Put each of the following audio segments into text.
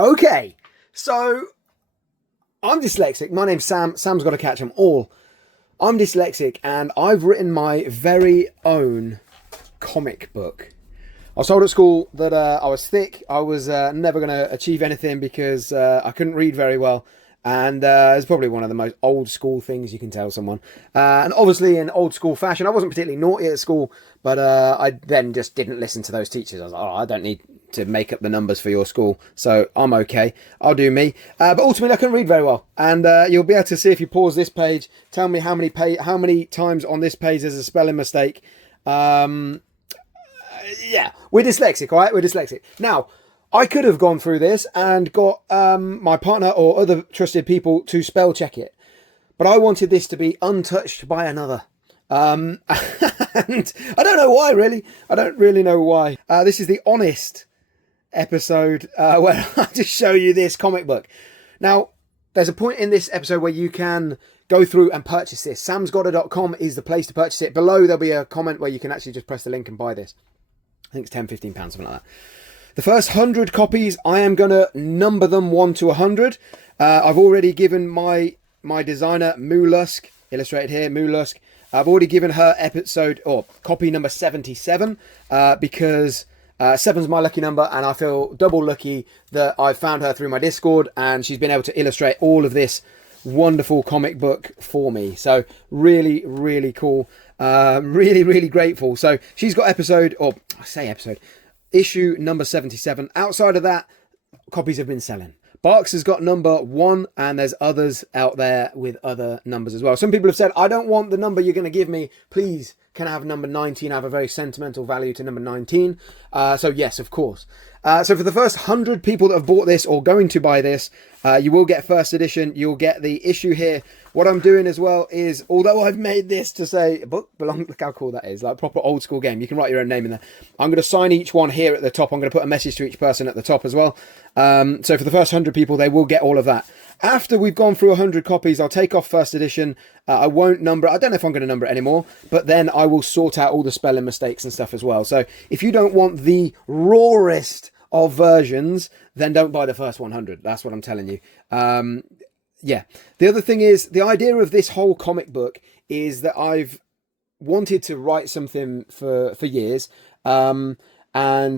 Okay, so I'm dyslexic. My name's Sam. Sam's got to catch them all. I'm dyslexic, and I've written my very own comic book. I was told at school that I was thick. I was never going to achieve anything because I couldn't read very well. And it's probably one of the most old school things you can tell someone. And obviously in old school fashion, I wasn't particularly naughty at school, but I then just didn't listen to those teachers. I was like, oh, I don't need to make up the numbers for your school, so I'm okay. I'll do me. But ultimately, I couldn't read very well. And you'll be able to see if you pause this page, tell me how many times on this page there's a spelling mistake. Yeah, we're dyslexic, all right? We're dyslexic. Now, I could have gone through this and got my partner or other trusted people to spell check it. But I wanted this to be untouched by another. And I don't know why, really. I don't really know why. This is the honest episode where I just show you this comic book. Now, there's a point in this episode where you can go through and purchase this. samsgotter.com is the place to purchase it. Below, there'll be a comment where you can actually just press the link and buy this. I think it's £10, £15, something like that. The first 100 copies, I am going to number them 1 to 100. I've already given my designer, Moolusk, illustrated here, Moolusk. I've already given her episode, or copy number 77, because 7's my lucky number, and I feel double lucky that I found her through my Discord, and she's been able to illustrate all of this wonderful comic book for me. So really, really cool. Really, really grateful. So she's got issue number 77. Outside of that, copies have been selling. Barks has got number 1, and there's others out there with other numbers as well. Some people have said, I don't want the number you're going to give me. Please, can I have number 19? I have a very sentimental value to number 19. So yes, of course. So for the first 100 people that have bought this or going to buy this, you will get first edition. You'll get the issue here. What I'm doing as well is, although I've made this to say, book belongs, look how cool that is, like proper old school game. You can write your own name in there. I'm going to sign each one here at the top. I'm going to put a message to each person at the top as well. So for the first 100 people, they will get all of that. After we've gone through 100 copies, I'll take off first edition. I won't number it. I don't know if I'm going to number it anymore, but then I will sort out all the spelling mistakes and stuff as well. So if you don't want the rawest of versions, then don't buy the first 100. That's what I'm telling you. Yeah. The other thing is, the idea of this whole comic book is that I've wanted to write something for years, and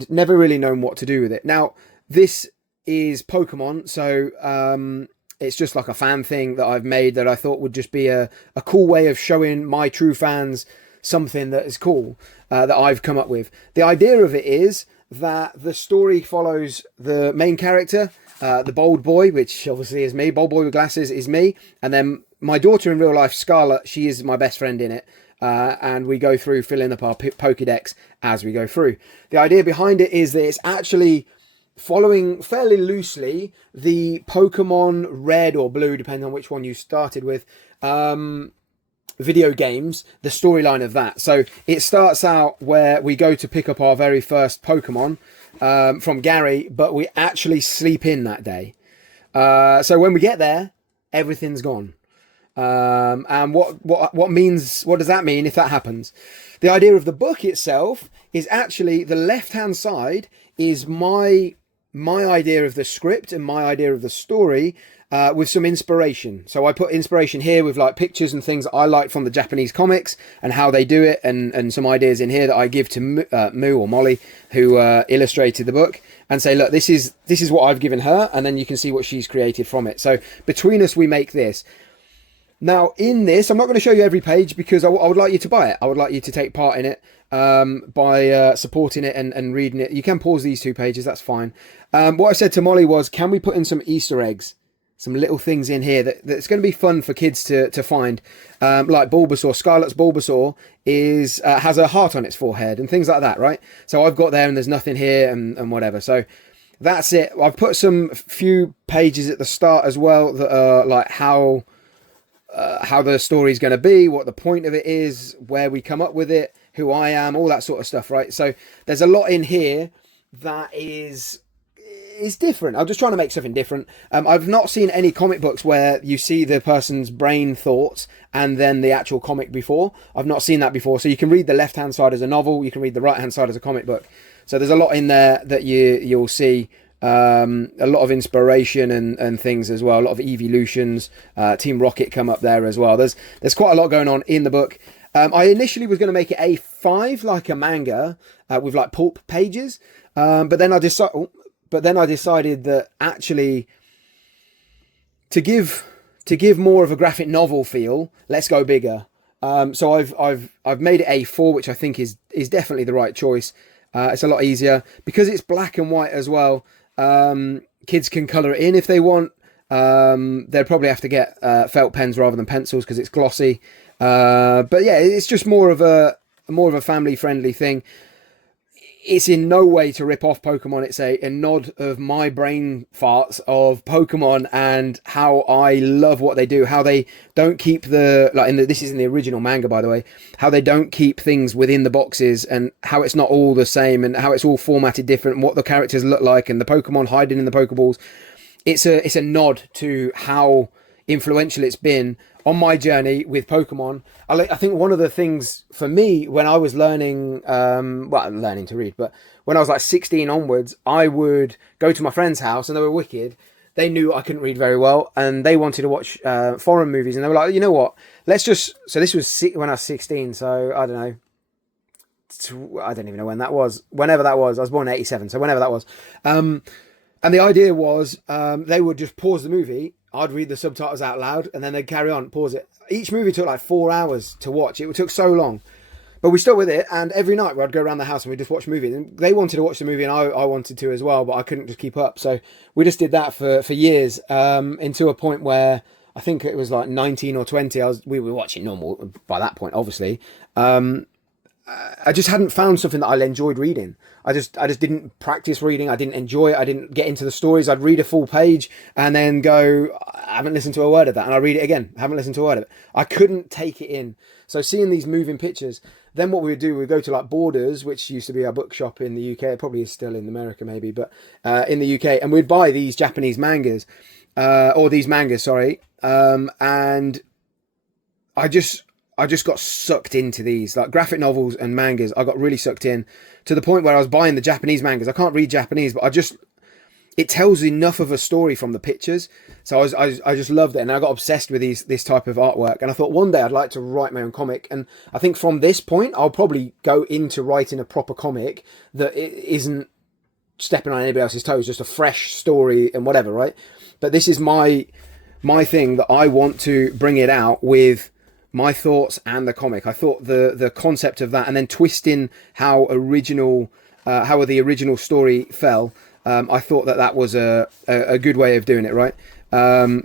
never really known what to do with it. Now, this is Pokemon, so it's just like a fan thing that I've made that I thought would just be a cool way of showing my true fans something that is cool, that I've come up with. The idea of it is that the story follows the main character, the bold boy, which obviously is me. Bold boy with glasses is me. And then my daughter in real life, Scarlett, she is my best friend in it. And we go through filling up our Pokédex as we go through. The idea behind it is that it's actually following fairly loosely the Pokemon Red or Blue, depending on which one you started with, video games, the storyline of that. So it starts out where we go to pick up our very first Pokemon from Gary, but we actually sleep in that day. So when we get there, everything's gone. And what does that mean if that happens? The idea of the book itself is actually the left-hand side is my idea of the script and my idea of the story, with some inspiration. So I put inspiration here with like pictures and things that I like from the Japanese comics and how they do it, and some ideas in here that I give to Moo or Molly, who illustrated the book, and say, look, this is what I've given her, and then you can see what she's created from it. So between us, we make this. Now, in this, I'm not going to show you every page because I would like you to buy it. I would like you to take part in it by supporting it and reading it. You can pause these 2 pages, that's fine. What I said to Molly was, can we put in some Easter eggs? Some little things in here that's going to be fun for kids to find. Like Bulbasaur, Scarlet's Bulbasaur has a heart on its forehead and things like that, right? So I've got there and there's nothing here and whatever. So that's it. I've put some few pages at the start as well that are like how the story is going to be, what the point of it is, where we come up with it, who I am, all that sort of stuff, right? So there's a lot in here that is different. I'm just trying to make something different. I've not seen any comic books where you see the person's brain thoughts and then the actual comic before. I've not seen that before. So you can read the left-hand side as a novel, you can read the right-hand side as a comic book. So there's a lot in there that you'll see A lot of inspiration and things as well. A lot of evolutions. Team Rocket come up there as well. There's quite a lot going on in the book. I initially was going to make it A5 like a manga with like pulp pages, but then I decided that actually to give more of a graphic novel feel, let's go bigger. So I've made it A4, which I think is definitely the right choice. It's a lot easier because it's black and white as well. Kids can color it in if they want. They'll probably have to get felt pens rather than pencils because it's glossy. But yeah, it's just more of a family friendly thing. It's in no way to rip off Pokemon. It's a nod of my brain farts of Pokemon and how I love what they do. How they don't keep this is in the original manga, by the way, how they don't keep things within the boxes and how it's not all the same and how it's all formatted different and what the characters look like and the Pokemon hiding in the Pokeballs. It's a nod to how influential it's been on my journey with Pokemon. I think one of the things for me when I was learning to read, but when I was like 16 onwards, I would go to my friend's house and they were wicked. They knew I couldn't read very well and they wanted to watch foreign movies and they were like, you know what, so this was when I was 16, so I don't know, I don't even know when that was, whenever that was. I was born in 87, so whenever that was. And the idea was they would just pause the movie, I'd read the subtitles out loud, and then they'd carry on, pause it. Each movie took like 4 hours to watch. It took so long. But we stuck with it, and every night I'd go around the house and we'd just watch movies. And they wanted to watch the movie, and I wanted to as well, but I couldn't just keep up. So we just did that for years, into a point where I think it was like 19 or 20. We were watching normal by that point, obviously. I just hadn't found something that I enjoyed reading. I just didn't practice reading. I didn't enjoy it. I didn't get into the stories. I'd read a full page and then go, I haven't listened to a word of that. And I read it again. I haven't listened to a word of it. I couldn't take it in. So seeing these moving pictures, then what we would do, we'd go to like Borders, which used to be our bookshop in the UK. It probably is still in America maybe, but in the UK. And we'd buy these Japanese mangas, or these mangas, sorry. And I just got sucked into these like graphic novels and mangas. I got really sucked in to the point where I was buying the Japanese mangas. I can't read Japanese, but it tells enough of a story from the pictures. So I just loved it. And I got obsessed with this type of artwork. And I thought one day I'd like to write my own comic. And I think from this point, I'll probably go into writing a proper comic that it isn't stepping on anybody else's toes, just a fresh story and whatever, right? But this is my thing that I want to bring it out with my thoughts and the comic. I thought the concept of that and then twisting how the original story fell. I thought that was a good way of doing it, right?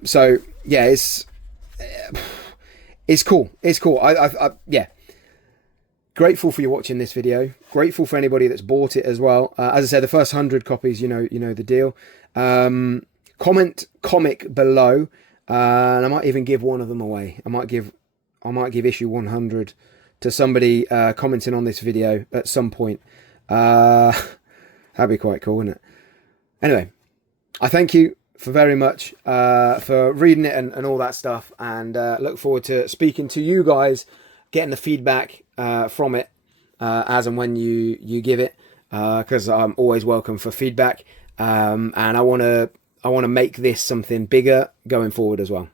So yeah, it's cool. It's cool. Yeah. Grateful for you watching this video. Grateful for anybody that's bought it as well. As I said, the first 100 copies, you know the deal. Comment comic below, and I might even give one of them away. I might give issue 100 to somebody commenting on this video at some point. That'd be quite cool, wouldn't it? Anyway, I thank you very much for reading it and all that stuff, and look forward to speaking to you guys, getting the feedback from it as and when you give it, because I'm always welcome for feedback, and I want to make this something bigger going forward as well.